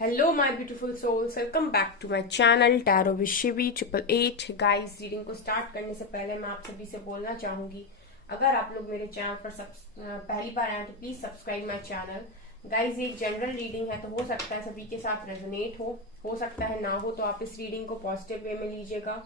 Hello my beautiful souls, welcome back to my channel tarot with Shivi 888। Guys, reading को start करने से पहले मैं आप सभी से बोलना चाहूंगी, अगर आप लोग मेरे चैनल पर पहली बार आए तो please subscribe my channel. Guys, ये एक जनरल रीडिंग है तो हो सकता है सभी के साथ रेजोनेट हो सकता है ना हो, तो आप इस रीडिंग को पॉजिटिव वे में लीजिएगा।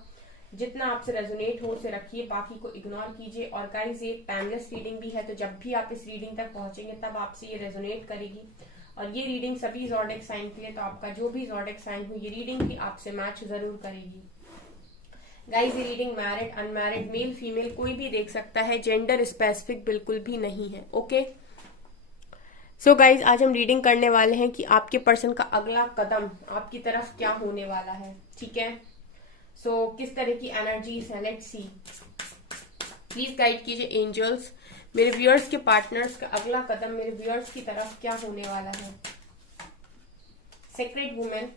जितना आपसे रेजोनेट हो उसे रखिए, बाकी को इग्नोर कीजिए। और गाइस, ये एक टाइमलेस रीडिंग भी है, तो जब भी आप इस रीडिंग तक पहुंचेंगे तब आपसे ये रेजोनेट करेगी। और ये रीडिंग सभी ज़ोडिएक साइन के लिए, तो आपका जो भी ज़ोडिएक साइन हो ये रीडिंग भी आपसे मैच जरूर करेगी। गाइस, ये reading married unmarried male female कोई भी देख सकता है, जेंडर स्पेसिफिक बिल्कुल भी नहीं है। ओके, सो गाइज, आज हम रीडिंग करने वाले हैं कि आपके पर्सन का अगला कदम आपकी तरफ क्या होने वाला है। ठीक है, सो किस तरह की एनर्जीज है, लेट्स सी। प्लीज गाइड कीजिए एंजल्स, मेरे व्यूअर्स के पार्टनर्स का अगला कदम मेरे व्यूअर्स की तरफ क्या होने वाला है। Sacred women,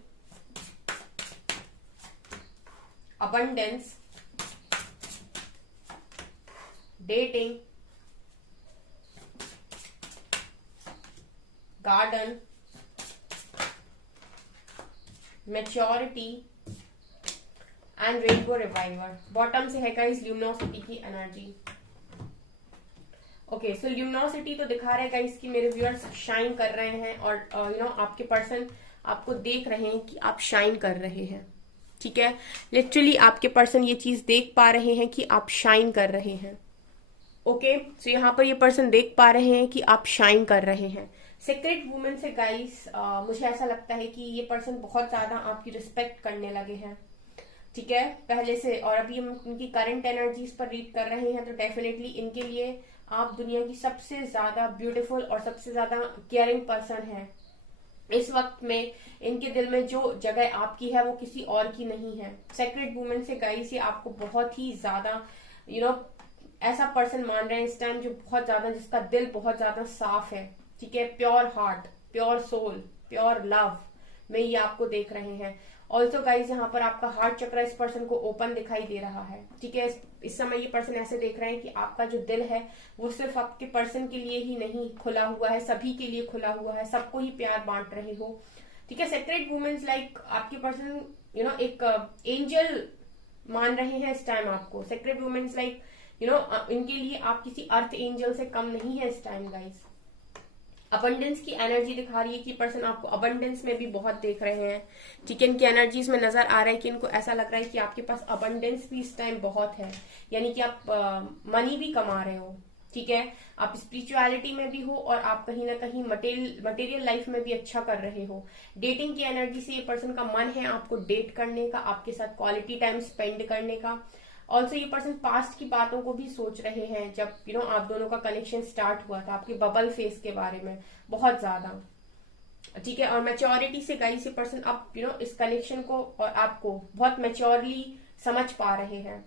abundance, dating, garden, maturity and rainbow reviver. Bottom से है गाइस ल्यूमिनोसिटी की एनर्जी। ओके, सो ल्यूमिनोसिटी तो दिखा रहे गाइस कि मेरे व्यूअर्स शाइन कर रहे हैं और आपके पर्सन आपको देख रहे हैं कि आप शाइन कर रहे हैं। ठीक है, लिटरली आपके पर्सन ये चीज देख पा रहे हैं कि आप शाइन कर रहे हैं। ओके, सो यहाँ पर ये पर्सन देख पा रहे हैं कि आप शाइन कर रहे हैं। सीक्रेट वुमेन से गाइस मुझे ऐसा लगता है कि ये पर्सन बहुत ज्यादा आपकी रिस्पेक्ट करने लगे हैं। ठीक है, पहले से। और अभी हम उनकी करंट एनर्जीज पर रीड कर रहे हैं, तो डेफिनेटली इनके लिए आप दुनिया की सबसे ज्यादा ब्यूटीफुल और सबसे ज्यादा केयरिंग पर्सन है। इस वक्त में इनके दिल में जो जगह आपकी है वो किसी और की नहीं है। सेक्रेट वुमेन से गाइस ये आपको बहुत ही ज्यादा ऐसा पर्सन मान रहे हैं इस टाइम जो बहुत ज्यादा, जिसका दिल बहुत ज्यादा साफ है। ठीक है, pure heart, pure soul, pure love में ये आपको देख रहे हैं। ऑल्सो गाइज, यहाँ पर आपका हार्ट चक्र इस पर्सन को ओपन दिखाई दे रहा है। ठीक है, इस समय ये पर्सन ऐसे देख रहे हैं कि आपका जो दिल है वो सिर्फ आपके पर्सन के लिए ही नहीं खुला हुआ है, सभी के लिए खुला हुआ है, सबको ही प्यार बांट रहे हो। ठीक है, सेक्रेट वुमेन्स लाइक आपके पर्सन एक एंजल मान रहे हैं इस टाइम आपको। सेक्रेट वुमेन्स लाइक इनके लिए आप किसी अर्थ एंजल से कम नहीं है इस टाइम गाइज। अबंडेंस की एनर्जी दिखा रही है कि पर्सन आपको अबंडेंस में भी बहुत देख रहे हैं। ठीक है, इनकी एनर्जीज में नजर आ रहा है कि इनको ऐसा लग रहा है कि आपके पास अबंडेंस भी इस टाइम बहुत है, यानी कि आप मनी भी कमा रहे हो। ठीक है, आप स्पिरिचुअलिटी में भी हो और आप कहीं ना कहीं मटेरियल लाइफ में भी अच्छा कर रहे हो। डेटिंग की एनर्जी से ये पर्सन का मन है आपको डेट करने का, आपके साथ क्वालिटी टाइम स्पेंड करने का। ऑल्सो ये पर्सन पास्ट की बातों को भी सोच रहे हैं, जब आप दोनों का कनेक्शन स्टार्ट हुआ था, आपके बबल फेस के बारे में बहुत ज्यादा। ठीक है, और मैच्योरिटी से गाइस ये पर्सन अब इस कनेक्शन को और आपको बहुत मैच्योरली समझ पा रहे हैं।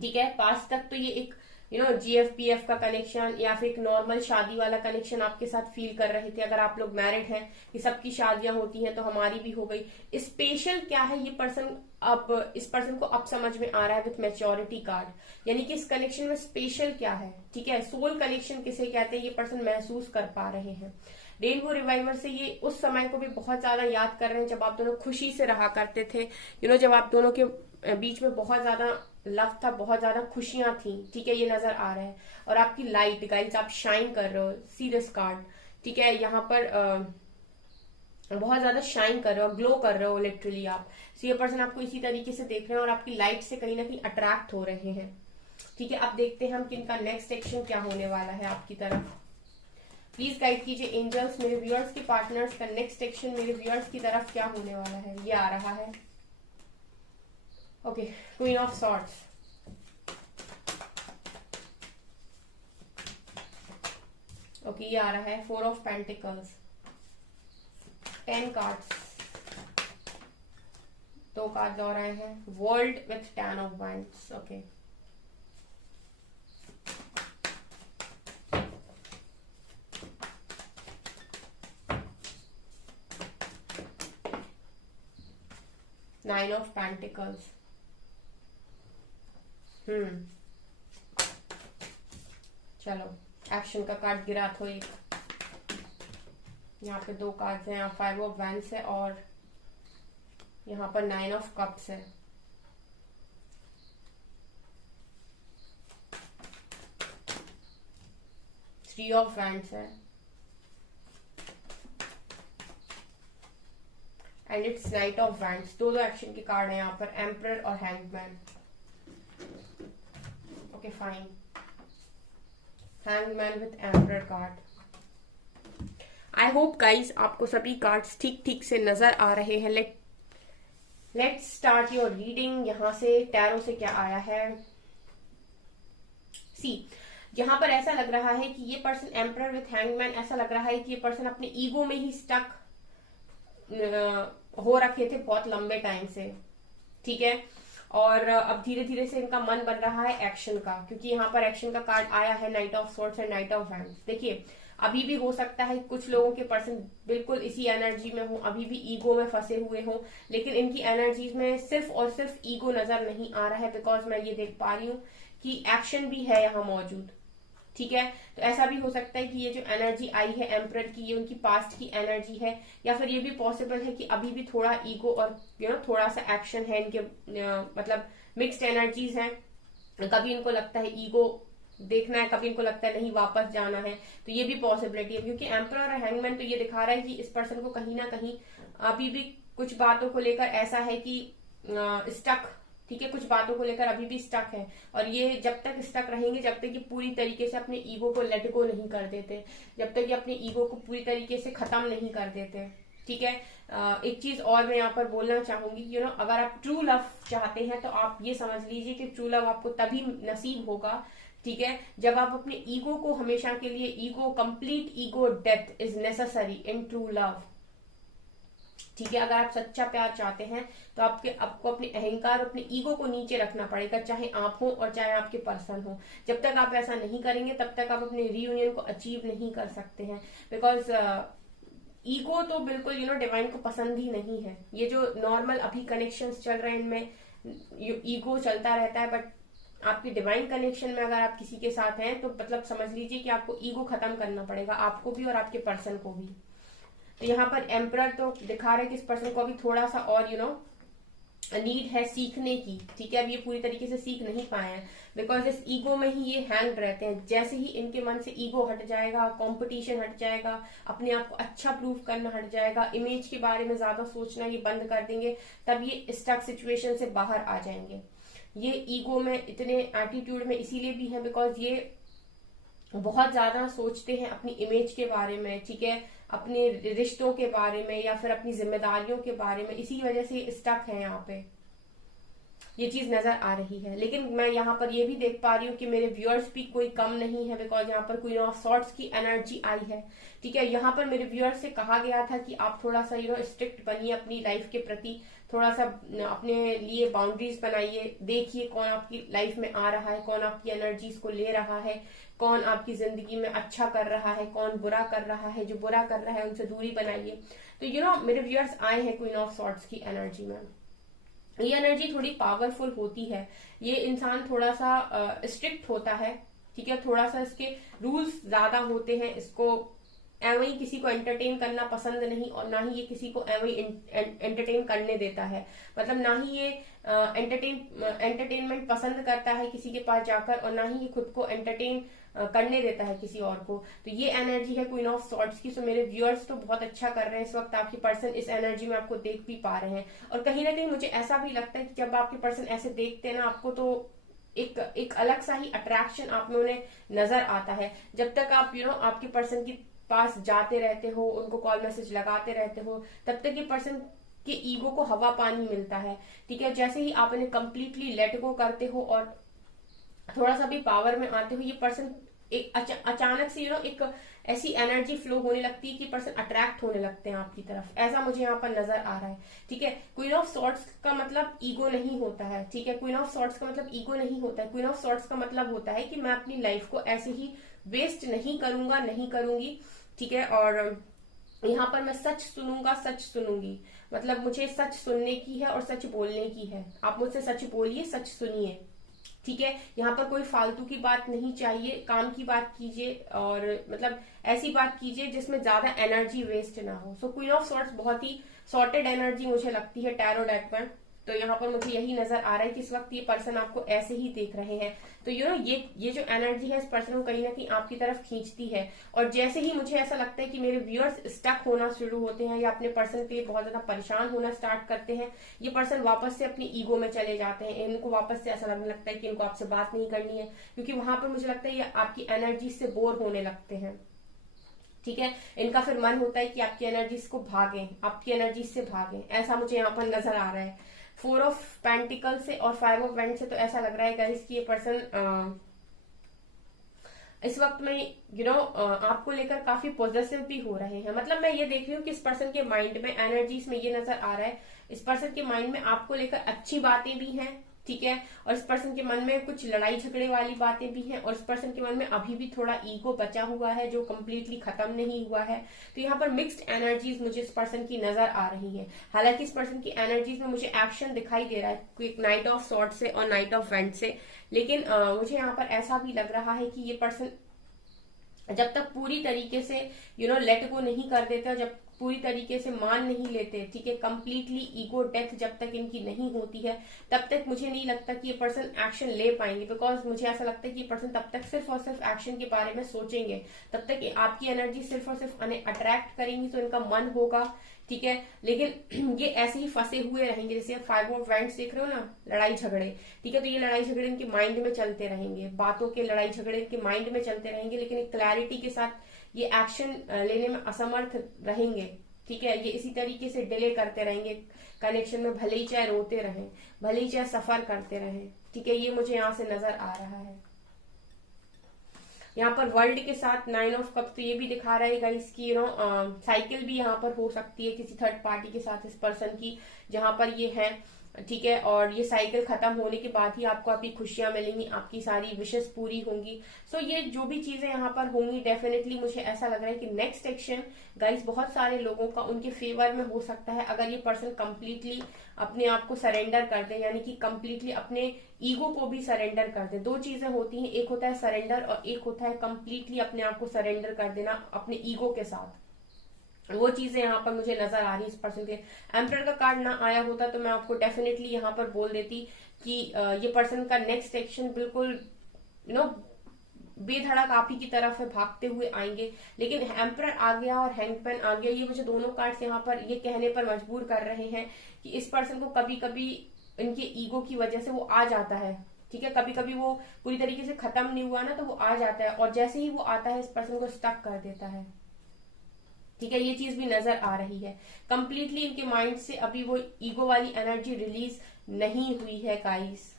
ठीक है, पास्ट तक तो ये एक GFPF का कनेक्शन या फिर एक नॉर्मल शादी वाला कनेक्शन आपके साथ फील कर रहे थे। अगर आप लोग मैरिड हैं कि सबकी शादियां होती हैं तो हमारी भी हो गई। स्पेशल क्या है ये पर्सन, अब इस पर्सन को अब समझ में आ रहा है विथ मैच्योरिटी कार्ड, यानी कि इस कनेक्शन में स्पेशल क्या है। ठीक है, सोल कनेक्शन किसे कहते हैं ये पर्सन महसूस कर पा रहे हैं। रेनबो रिवाइवर से ये उस समय को भी बहुत ज्यादा याद कर रहे हैं जब आप दोनों खुशी से रहा करते थे। जब आप दोनों के बीच में बहुत ज्यादा लव था, बहुत ज्यादा खुशियां थी। ठीक है, ये नजर आ रहा है। और आपकी लाइट गाइस, आप शाइन कर रहे हो, सीरियस कार्ड। ठीक है, यहाँ पर बहुत ज्यादा शाइन कर रहे हो, ग्लो कर रहे हो लिटरली आप। सो ये पर्सन आपको इसी तरीके से देख रहे हैं और आपकी लाइट से कहीं ना कहीं अट्रैक्ट हो रहे हैं। ठीक है, अब देखते हैं हम किनका नेक्स्ट एक्शन क्या होने वाला है आपकी तरफ। प्लीज गाइड कीजिए एंजल्स, मेरे व्यूअर्स के पार्टनर्स का नेक्स्ट एक्शन मेरे व्यूअर्स की तरफ क्या होने वाला है। ये आ रहा है okay, queen of swords. Okay, ये आ रहा है 4 ऑफ पेंटिकल्स, 10 कार्ड्स, 2 कार्ड और आए हैं, world with 10 of wands. Okay, nine of pentacles. चलो, एक्शन का कार्ड गिरा तो एक यहाँ पे 2 कार्ड्स हैं, यहाँ 5 ऑफ वैंड्स है और यहाँ पर 9 ऑफ कप्स है। थ्री ऑफ वैंड्स है and it's night of wands. दो एक्शन के कार्ड है यहाँ पर, एम्परर और hangman. Okay fine, hangman with emperor card. I hope guys आपको सभी कार्ड्स ठीक ठीक से नजर आ रहे हैं। Let's start your reading. यहां से टैरो से क्या आया है, सी यहाँ पर ऐसा लग रहा है कि ये पर्सन, एम्परर विथ हैंगमैन, ऐसा लग रहा है कि ये पर्सन अपने ईगो में ही स्टक हो रखे थे बहुत लंबे टाइम से, ठीक है। और अब धीरे धीरे से इनका मन बन रहा है एक्शन का, क्योंकि यहाँ पर एक्शन का कार्ड आया है night of swords and night of hands. देखिए अभी भी हो सकता है कुछ लोगों के पर्सन बिल्कुल इसी एनर्जी में हो, अभी भी ईगो में फंसे हुए हो, लेकिन इनकी एनर्जीज में सिर्फ और सिर्फ ईगो नजर नहीं आ रहा है, बिकॉज मैं ये देख पा रही हूँ कि एक्शन भी है यहाँ मौजूद, ठीक है। तो ऐसा भी हो सकता है कि ये जो एनर्जी आई है एम्परर की, ये उनकी पास्ट की एनर्जी है, या फिर ये भी पॉसिबल है कि अभी भी थोड़ा ईगो और थोड़ा सा एक्शन है इनके, मतलब मिक्स्ड एनर्जीज हैं। कभी इनको लगता है ईगो देखना है, कभी इनको लगता है नहीं वापस जाना है, तो ये भी पॉसिबिलिटी है। क्योंकि एम्परर और हैंगमैन तो ये दिखा रहा है कि इस पर्सन को कहीं ना कहीं अभी भी कुछ बातों को लेकर ऐसा है कि स्टक, ठीक है, कुछ बातों को लेकर अभी भी स्टक है। और ये जब तक स्टक रहेंगे, जब तक ये पूरी तरीके से अपने ईगो को लेट गो नहीं कर देते, जब तक ये अपने ईगो को पूरी तरीके से खत्म नहीं कर देते, ठीक है। एक चीज और मैं यहाँ पर बोलना चाहूंगी, अगर आप ट्रू लव चाहते हैं तो आप ये समझ लीजिए कि ट्रू लव आपको तभी नसीब होगा, ठीक है, जब आप अपने ईगो को हमेशा के लिए, ego complete ego death is necessary in true love, ठीक है। अगर आप सच्चा प्यार चाहते हैं तो आपको अपने अहंकार, अपने ईगो को नीचे रखना पड़ेगा, चाहे आप हो और चाहे आपके पर्सन हो। जब तक आप ऐसा नहीं करेंगे तब तक आप अपने रीयूनियन को अचीव नहीं कर सकते हैं, बिकॉज ईगो तो बिल्कुल डिवाइन को पसंद ही नहीं है। ये जो नॉर्मल अभी कनेक्शंस चल रहे हैं इनमें ईगो चलता रहता है, बट आपके डिवाइन कनेक्शन में अगर आप किसी के साथ हैं तो मतलब समझ लीजिए कि आपको ईगो खत्म करना पड़ेगा, आपको भी और आपके पर्सन को भी। तो यहाँ पर एम्परर तो दिखा रहे हैं कि इस पर्सन को अभी थोड़ा सा और नीड है सीखने की, ठीक है। अब ये पूरी तरीके से सीख नहीं पाए हैं, बिकॉज इस ईगो में ही ये हैंग रहते हैं। जैसे ही इनके मन से ईगो हट जाएगा, कंपटीशन हट जाएगा, अपने आप को अच्छा प्रूव करना हट जाएगा, इमेज के बारे में ज्यादा सोचना ये बंद कर देंगे, तब ये स्टक सिचुएशन से बाहर आ जाएंगे। ये ईगो में इतने एटीट्यूड में इसीलिए भी है बिकॉज ये बहुत ज्यादा सोचते हैं अपनी इमेज के बारे में, ठीक है, अपने रिश्तों के बारे में या फिर अपनी जिम्मेदारियों के बारे में, इसी वजह से स्टक है यहाँ पे, ये चीज नजर आ रही है। लेकिन मैं यहाँ पर ये भी देख पा रही हूँ कि मेरे व्यूअर्स भी कोई कम नहीं है, बिकॉज यहाँ पर क्वीन ऑफ सॉर्ड्स की एनर्जी आई है, ठीक है। यहाँ पर मेरे व्यूअर्स से कहा गया था कि आप थोड़ा सा स्ट्रिक्ट बनिए अपनी लाइफ के प्रति, थोड़ा सा अपने लिए बाउंड्रीज बनाइए, देखिए कौन आपकी लाइफ में आ रहा है, कौन आपकी एनर्जीज को ले रहा है, कौन आपकी जिंदगी में अच्छा कर रहा है, कौन बुरा कर रहा है, जो बुरा कर रहा है उनसे दूरी बनाइए। तो मेरे व्यूअर्स आए हैं क्वीन ऑफ सॉर्ड्स की एनर्जी में। ये एनर्जी थोड़ी पावरफुल होती है, ये इंसान थोड़ा सा स्ट्रिक्ट होता है, ठीक है, थोड़ा सा इसके रूल्स ज्यादा होते हैं, इसको एवं ही किसी को एंटरटेन करना पसंद नहीं, और ना ही ये किसी को एवं ही एंटरटेन करने देता है। मतलब ना ही ये एंटरटेनमेंट पसंद करता है किसी के पास जाकर, और ना ही ये खुद को एंटरटेन करने देता है किसी और को। तो ये एनर्जी है क्वीन ऑफ सॉर्ड्स की। सो मेरे व्यूअर्स तो बहुत अच्छा कर रहे हैं इस वक्त, आपके पर्सन इस एनर्जी में आपको देख भी पा रहे हैं। और कहीं ना कहीं मुझे ऐसा भी लगता है कि जब आपके पर्सन ऐसे देखते हैं ना आपको, तो एक अलग सा ही अट्रैक्शन आप में उन्हें नजर आता है। जब तक आप आपके पर्सन के पास जाते रहते हो, उनको कॉल मैसेज लगाते रहते हो, तब तक ये पर्सन के ईगो को हवा पानी मिलता है, ठीक है। जैसे ही आप इन्हें कंप्लीटली लेट गो करते हो और थोड़ा सा भी पावर में आते हो, ये पर्सन एक अचानक से एक ऐसी एनर्जी फ्लो होने लगती है कि पर्सन अट्रैक्ट होने लगते हैं आपकी तरफ, ऐसा मुझे यहाँ पर नजर आ रहा है, ठीक है। क्वीन ऑफ सॉर्ड्स का मतलब ईगो नहीं होता है, ठीक है। क्वीन ऑफ सॉर्ड्स का मतलब ईगो नहीं होता है। क्वीन ऑफ सॉर्ड्स का मतलब होता है कि मैं अपनी लाइफ को ऐसे ही वेस्ट नहीं करूंगा, नहीं करूंगी, ठीक है। और यहाँ पर मैं सच सुनूंगा, सच सुनूंगी, मतलब मुझे सच सुनने की है और सच बोलने की है। आप मुझसे सच बोलिए, सच सुनिए, ठीक है, यहाँ पर कोई फालतू की बात नहीं चाहिए, काम की बात कीजिए और मतलब ऐसी बात कीजिए जिसमें ज्यादा एनर्जी वेस्ट ना हो। सो क्वीन ऑफ सॉर्ट्स बहुत ही सॉर्टेड एनर्जी मुझे लगती है टैरो डेक पर। तो यहाँ पर मुझे यही नजर आ रहा है कि इस वक्त ये पर्सन आपको ऐसे ही देख रहे हैं। तो ये जो एनर्जी है इस पर्सन को कहीं ना कहीं आपकी तरफ खींचती है। और जैसे ही मुझे ऐसा लगता है कि मेरे व्यूअर्स स्टक होना शुरू होते हैं या अपने पर्सन के लिए बहुत ज्यादा परेशान होना स्टार्ट करते हैं, ये पर्सन वापस से अपनी ईगो में चले जाते हैं। इनको वापस से ऐसा लगने लगता है कि इनको आपसे बात नहीं करनी है, क्योंकि वहां पर मुझे लगता है ये आपकी एनर्जी से बोर होने लगते हैं। ठीक है, इनका फिर मन होता है कि आपकी एनर्जीज को भागें, आपकी एनर्जीज से भागें, ऐसा मुझे यहाँ पर नजर आ रहा है। 4 ऑफ पेंटिकल से और 5 ऑफ वेंट से तो ऐसा लग रहा है गाइस कि ये पर्सन इस वक्त में आपको लेकर काफी पॉजिटिव भी हो रहे हैं। मतलब मैं ये देख रही हूँ कि इस पर्सन के माइंड में एनर्जीज में ये नजर आ रहा है, इस पर्सन के माइंड में आपको लेकर अच्छी बातें भी हैं। ठीक है, और इस पर्सन के मन में कुछ लड़ाई झगड़े वाली बातें भी हैं, और इस पर्सन के मन में अभी भी थोड़ा ईगो बचा हुआ है जो कंप्लीटली खत्म नहीं हुआ है। तो यहाँ पर मिक्स्ड एनर्जीज मुझे इस पर्सन की नजर आ रही है। हालांकि इस पर्सन की एनर्जीज में मुझे एक्शन दिखाई दे रहा है नाइट ऑफ सॉर्ट से और नाइट ऑफ वेंट से, लेकिन मुझे यहाँ पर ऐसा भी लग रहा है कि ये पर्सन जब तक पूरी तरीके से लेट गो नहीं कर देते, जब पूरी तरीके से मान नहीं लेते, ठीक है, कंप्लीटली ईगो डेथ जब तक इनकी नहीं होती है, तब तक मुझे नहीं लगता कि ये पर्सन एक्शन ले पाएंगे। बिकॉज मुझे ऐसा लगता है कि ये पर्सन तब तक सिर्फ और सिर्फ एक्शन के बारे में सोचेंगे, तब तक आपकी एनर्जी सिर्फ और सिर्फ अट्रैक्ट करेंगी, तो इनका मन होगा। ठीक है, लेकिन ये ऐसे ही फंसे हुए रहेंगे। जैसे आप 5 ऑफ वेंट्स देख रहे हो ना, लड़ाई झगड़े, ठीक है, तो ये लड़ाई झगड़े इनके माइंड में चलते रहेंगे, बातों के लड़ाई झगड़े इनके माइंड में चलते रहेंगे, लेकिन एक क्लैरिटी के साथ ये एक्शन लेने में असमर्थ रहेंगे। ठीक है, ये इसी तरीके से डिले करते रहेंगे कनेक्शन में, भले ही चाहे रोते रहें, भले ही चाहे सफर करते रहें। ठीक है, ये मुझे यहाँ से नजर आ रहा है। यहाँ पर वर्ल्ड के साथ 9 ऑफ कप, तो ये भी दिखा रहा है गाइस कि साइकिल भी यहाँ पर हो सकती है किसी थर्ड पार्टी के साथ इस पर्सन की, जहां पर ये है। ठीक है, और ये साइकिल खत्म होने के बाद ही आपको आपकी खुशियां मिलेंगी, आपकी सारी विशेष पूरी होंगी। सो ये जो भी चीजें यहाँ पर होंगी, डेफिनेटली मुझे ऐसा लग रहा है कि नेक्स्ट एक्शन गाइस बहुत सारे लोगों का उनके फेवर में हो सकता है, अगर ये पर्सन कंप्लीटली अपने आप को सरेंडर कर दे, यानी कि कंप्लीटली अपने ईगो को भी सरेंडर कर दे। दो चीजें होती हैं, एक होता है सरेंडर और एक होता है कंप्लीटली अपने आप को सरेंडर कर देना अपने ईगो के साथ। वो चीजें यहाँ पर मुझे नजर आ रही है इस पर्सन के। एम्परर का कार्ड ना आया होता तो मैं आपको डेफिनेटली यहाँ पर बोल देती कि ये पर्सन का नेक्स्ट एक्शन बिल्कुल बेधड़क आप ही की तरफ है, भागते हुए आएंगे। लेकिन एम्परर आ गया और हैंगमैन आ गया, ये मुझे दोनों कार्ड्स यहाँ पर ये कहने पर मजबूर कर रहे हैं कि इस पर्सन को कभी कभी इनके ईगो की वजह से वो आ जाता है। ठीक है, कभी कभी वो पूरी तरीके से खत्म नहीं हुआ ना, तो वो आ जाता है, और जैसे ही वो आता है इस पर्सन को स्टक कर देता है। ठीक है, ये चीज भी नजर आ रही है। कंप्लीटली इनके माइंड से अभी वो ईगो वाली एनर्जी रिलीज नहीं हुई है गाइस।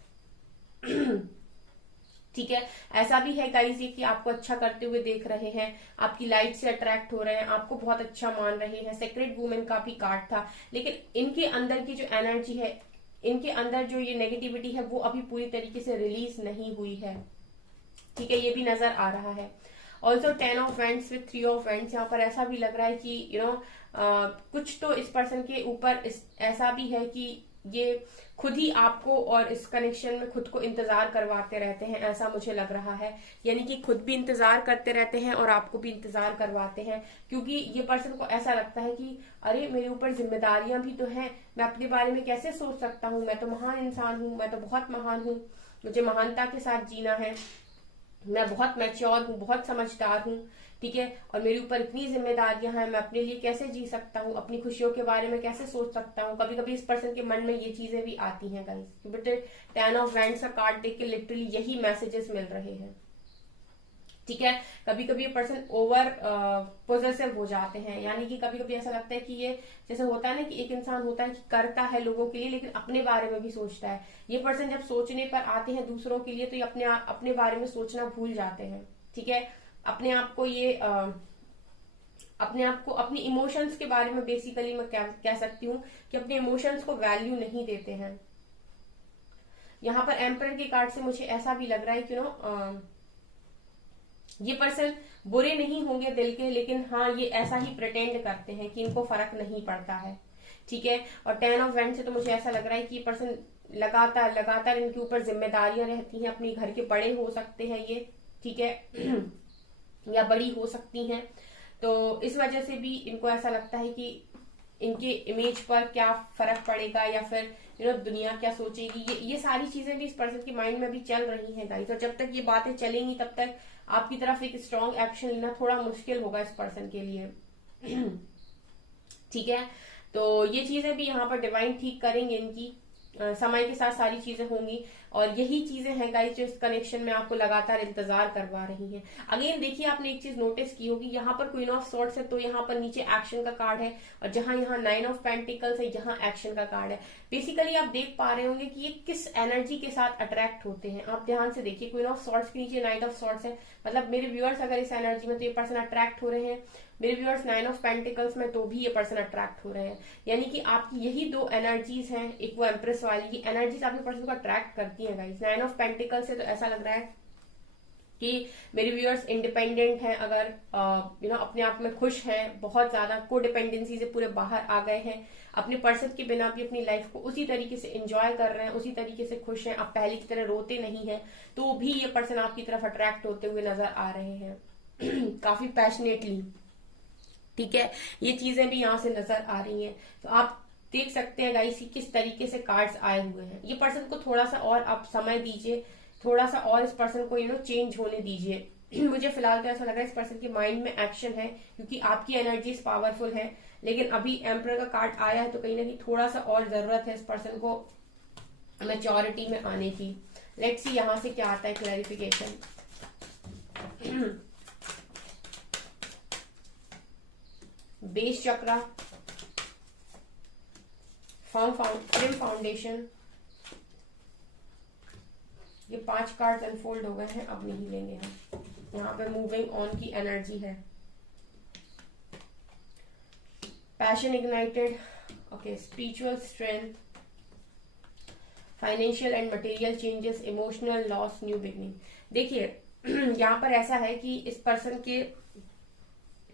ठीक है, ऐसा भी है गाइस ये कि आपको अच्छा करते हुए देख रहे हैं, आपकी लाइट से अट्रैक्ट हो रहे हैं, आपको बहुत अच्छा मान रहे हैं। सेक्रेट वुमेन का भी कार्ड था, लेकिन इनके अंदर की जो एनर्जी है, इनके अंदर जो ये नेगेटिविटी है, वो अभी पूरी तरीके से रिलीज नहीं हुई है। ठीक है, ये भी नजर आ रहा है। Also 10 of vents with 3 of vents, यहाँ पर ऐसा भी लग रहा है कि कुछ तो इस पर्सन के ऊपर ऐसा भी है कि ये खुद ही आपको और इस कनेक्शन में खुद को इंतजार करवाते रहते हैं, ऐसा मुझे लग रहा है। यानी कि खुद भी इंतजार करते रहते हैं और आपको भी इंतजार करवाते हैं, क्योंकि ये पर्सन को ऐसा लगता है कि अरे मेरे ऊपर जिम्मेदारियां भी तो हैं, मैं अपने बारे में कैसे सोच सकता हूँ, मैं तो महान इंसान हूँ, मैं तो बहुत महान हूँ, मुझे महानता के साथ जीना है, मैं बहुत मैच्योर हूँ, बहुत समझदार हूँ। ठीक है, और मेरे ऊपर इतनी जिम्मेदारियां हैं, मैं अपने लिए कैसे जी सकता हूँ, अपनी खुशियों के बारे में कैसे सोच सकता हूँ। कभी कभी इस पर्सन के मन में ये चीजें भी आती हैं गाइस। बट 10 ऑफ वैंड्स का कार्ड देख के लिटरली यही मैसेजेस मिल रहे हैं। ठीक है, कभी कभी ये पर्सन ओवर पोजेसिव हो जाते हैं, यानी कि कभी कभी ऐसा लगता है कि ये जैसे होता है ना कि एक इंसान होता है कि करता है लोगों के लिए लेकिन अपने बारे में भी सोचता है। ये पर्सन जब सोचने पर आते हैं दूसरों के लिए तो ये अपने बारे में सोचना भूल जाते हैं। ठीक है, अपने आप को ये अपने आप को अपनी इमोशंस के बारे में बेसिकली मैं कह सकती हूँ कि अपने इमोशंस को वैल्यू नहीं देते हैं। यहाँ पर एम्परर के कार्ड से मुझे ऐसा भी लग रहा है कि ये पर्सन बुरे नहीं होंगे दिल के, लेकिन हाँ ये ऐसा ही प्रिटेंड करते हैं कि इनको फर्क नहीं पड़ता है। ठीक है। और 10 ऑफ वैंड से तो मुझे ऐसा लग रहा है कि ये पर्सन लगातार लगातार इनके ऊपर जिम्मेदारियां रहती हैं, अपनी घर के बड़े हो सकते हैं ये, ठीक है, या बड़ी हो सकती हैं। तो इस वजह से भी इनको ऐसा लगता है कि इनके इमेज पर क्या फर्क पड़ेगा, या फिर दुनिया क्या सोचेगी, ये सारी चीजें भी इस पर्सन के माइंड में भी चल रही हैं गाइस। और जब तक ये बातें चलेंगी तब तक आपकी तरफ एक स्ट्रॉन्ग एक्शन लेना थोड़ा मुश्किल होगा इस पर्सन के लिए, ठीक है। तो ये चीजें भी यहाँ पर डिवाइन ठीक करेंगे, इनकी समय के साथ सारी चीजें होंगी। और यही चीजें हैं गाइस जो इस कनेक्शन में आपको लगातार इंतजार करवा रही हैं। अगेन देखिए, आपने एक चीज नोटिस की होगी, यहाँ पर क्वीन ऑफ सॉर्ड्स है तो यहाँ पर नीचे एक्शन का कार्ड है, और जहां यहाँ 9 ऑफ पेंटिकल्स है यहाँ एक्शन का कार्ड है। बेसिकली आप देख पा रहे होंगे कि ये किस एनर्जी के साथ अट्रैक्ट होते हैं। आप ध्यान से देखिए, क्वीन ऑफ सॉर्ड्स के नीचे 9 ऑफ सॉर्ड्स है, मतलब मेरे व्यूअर्स अगर इस एनर्जी में, तो ये पर्सन अट्रैक्ट हो रहे हैं। मेरे व्यूअर्स 9 ऑफ पेंटिकल्स में, तो भी ये पर्सन अट्रैक्ट हो रहे हैं। यानी कि आपकी यही दो एनर्जीज हैं, एक वो एम्प्रेस वाली, ये एनर्जीज आपके पर्सन को अट्रैक्ट करती हैं गाइस। 9 ऑफ पेंटिकल से तो ऐसा लग रहा है कि मेरे व्यूअर्स इंडिपेंडेंट हैं, अगर अपने आप में खुश हैं, बहुत ज्यादा कोडिपेंडेंसी से पूरे बाहर आ गए हैं, अपने पर्सन के बिना भी अपनी लाइफ को उसी तरीके से एंजॉय कर रहे हैं, उसी तरीके से खुश हैं, अब पहले की तरह रोते नहीं है, तो भी ये पर्सन आपकी तरफ अट्रैक्ट होते हुए नजर आ रहे हैं काफी पैशनेटली, ठीक है। ये चीजें भी यहाँ से नजर आ रही हैं। तो आप देख सकते हैं गाइस किस तरीके से कार्ड्स आए हुए हैं। ये पर्सन को थोड़ा सा और आप समय दीजिए, थोड़ा सा और इस पर्सन को चेंज होने दीजिए। मुझे फिलहाल तो ऐसा लग रहा है इस पर्सन के माइंड में एक्शन है, क्योंकि आपकी एनर्जीज पावरफुल है, लेकिन अभी एम्परर का कार्ड आया है, तो कहीं ना कहीं थोड़ा सा और जरूरत है इस पर्सन को मैच्योरिटी में आने की। लेट्स सी यहाँ से क्या आता है क्लैरिफिकेशन। बेस चक्रा, फ्रेम फाउंडेशन, ये 5 कार्ड्स अनफोल्ड हो गए हैं, अब नहीं लेंगे हम। यहाँ पे मूविंग ऑन की एनर्जी है, passion ignited, okay, spiritual strength, financial and material changes, emotional loss, new beginning. देखिए यहाँ पर ऐसा है कि इस पर्सन के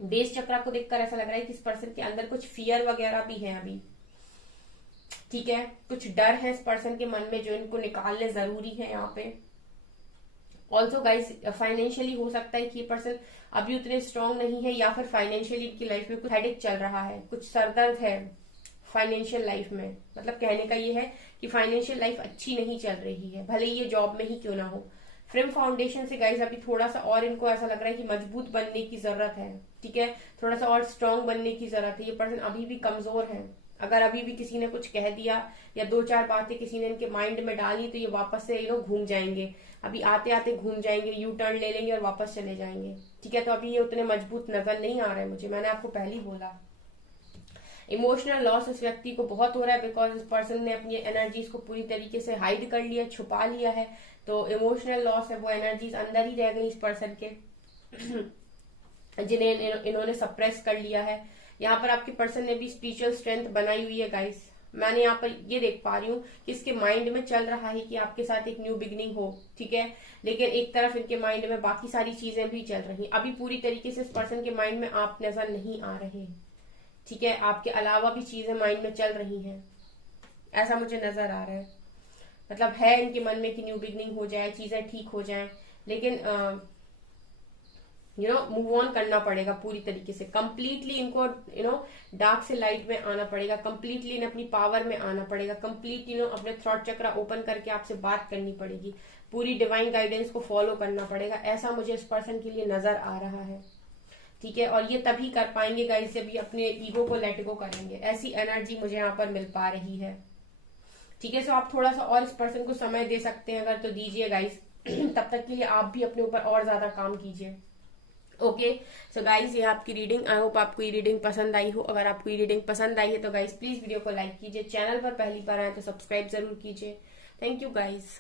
बेस चक्रा को देखकर ऐसा लग रहा है कि इस पर्सन के अंदर कुछ फियर वगैरह भी है अभी, ठीक है, कुछ डर है इस पर्सन के मन में जो इनको निकालने जरूरी है यहाँ पे। ऑल्सो गाइस फाइनेंशियली हो सकता है कि ये पर्सन अभी उतने स्ट्रांग नहीं है, या फिर फाइनेंशियली इनकी लाइफ में कुछ हेडेक चल रहा है, कुछ सरदर्द है फाइनेंशियल लाइफ में। मतलब कहने का ये है कि फाइनेंशियल लाइफ अच्छी नहीं चल रही है, भले ये जॉब में ही क्यों ना हो। फ्रेम फाउंडेशन से गाइस अभी थोड़ा सा और इनको ऐसा लग रहा है कि मजबूत बनने की जरूरत है, ठीक है, थोड़ा सा और स्ट्रांग बनने की जरूरत है। ये पर्सन अभी भी कमजोर है, अगर अभी भी किसी ने कुछ कह दिया या 2-4 बातें किसी ने इनके माइंड में डाली, तो ये वापस से घूम जाएंगे, अभी आते आते घूम जाएंगे, यू टर्न ले लेंगे और वापस चले जाएंगे, ठीक है। तो अभी ये उतने मजबूत नजर नहीं आ रहे मुझे, मैंने आपको पहले ही बोला। इमोशनल लॉस इस व्यक्ति को बहुत हो रहा है, बिकॉज इस पर्सन ने अपनी एनर्जीज को पूरी तरीके से हाइड कर लिया, छुपा लिया है। तो इमोशनल लॉस है, वो एनर्जीज अंदर ही रह गई इस पर्सन के जिन्हें इन्होंने सप्रेस कर लिया है। यहाँ पर आपके पर्सन ने भी स्पिरिचुअल स्ट्रेंथ बनाई हुई है गाइस। मैंने यहाँ पर ये देख पा रही हूँ कि इसके माइंड में चल रहा है कि आपके साथ एक न्यू बिगनिंग हो, ठीक है, लेकिन एक तरफ इनके माइंड में बाकी सारी चीजें भी चल रही। अभी पूरी तरीके से इस पर्सन के माइंड में आप नजर नहीं आ रहे, ठीक है, आपके अलावा भी चीजें माइंड में चल रही हैं, ऐसा मुझे नजर आ रहा है। मतलब है इनके मन में कि न्यू बिगनिंग हो जाए, चीजें ठीक हो जाएं, लेकिन मूव ऑन करना पड़ेगा पूरी तरीके से। कंप्लीटली इनको डार्क से लाइट में आना पड़ेगा, कंप्लीटली इन्हें अपनी पावर में आना पड़ेगा, कंप्लीटली अपने थॉट चक्र ओपन करके आपसे बात करनी पड़ेगी, पूरी डिवाइन गाइडेंस को फॉलो करना पड़ेगा, ऐसा मुझे इस पर्सन के लिए नजर आ रहा है, ठीक है। और ये तभी कर पाएंगे गाइस जब ये अपने ईगो को लेट गो करेंगे, ऐसी एनर्जी मुझे यहाँ पर मिल पा रही है, ठीक है। सो आप थोड़ा सा और इस पर्सन को समय दे सकते हैं अगर, तो दीजिए गाइस तब तक के लिए आप भी अपने ऊपर और ज्यादा काम कीजिए। ओके सो गाइस, ये आपकी रीडिंग, आई होप आपको ये रीडिंग पसंद आई हो। अगर आपको ये रीडिंग पसंद आई है तो गाइस प्लीज वीडियो को लाइक कीजिए, चैनल पर पहली बार आए तो सब्सक्राइब जरूर कीजिए। Thank you guys.